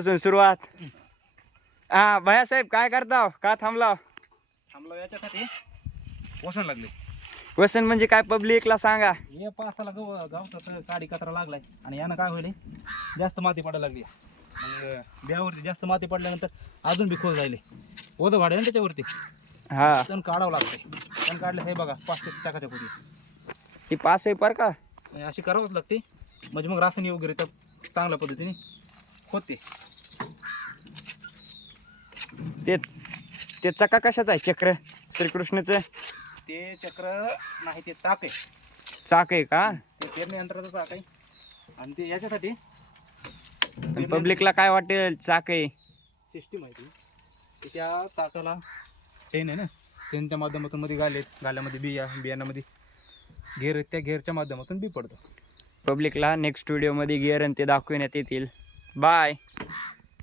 पासून सुरुवात. हा भैयासाहेब काय करता का थांबला थांबलो याच्यासाठी. वसन लागले. वसन म्हणजे काय? पब्लिकला सांगा. हे पासाला गव गावचा काडी कचरा लागलाय. आणि यानं काय होईल? जास्त माती पडायला लागली. मग बियावरती जास्त माती पडल्यानंतर अजून बी खोल जायले ओझं भाडे ना त्याच्यावरती. हा. तण काढावं लागतंय. तण काढलं हे बघा पाच ते टाकाच्या खोली ती पास आहे पर का? अशी करावंच लागते. म्हणजे मग रासायनिक वगैरे तर चांगल्या पद्धतीने होते. ते ते चका कशाचं आहे? चक्र? श्रीकृष्णचं? ते चक्र नाही ते चाक आहे. चाक आहे का? ते पेरणी यंत्राचं चाक आहे. आणि ते याच्यासाठी पब्लिकला काय वाटेल? चाक आहे. सिस्टीम आहे ती. त्या चाकाला चेन आहे ना? चेनच्या माध्यमातून मध्ये गालेत गाल्यामध्ये बिया बियाण्यामध्ये घेर त्या घेरच्या माध्यमातून बी पडतं. पब्लिकला नेक्स्ट व्हिडिओमध्ये गिअर आणि ते दाखवण्यात येतील. बाय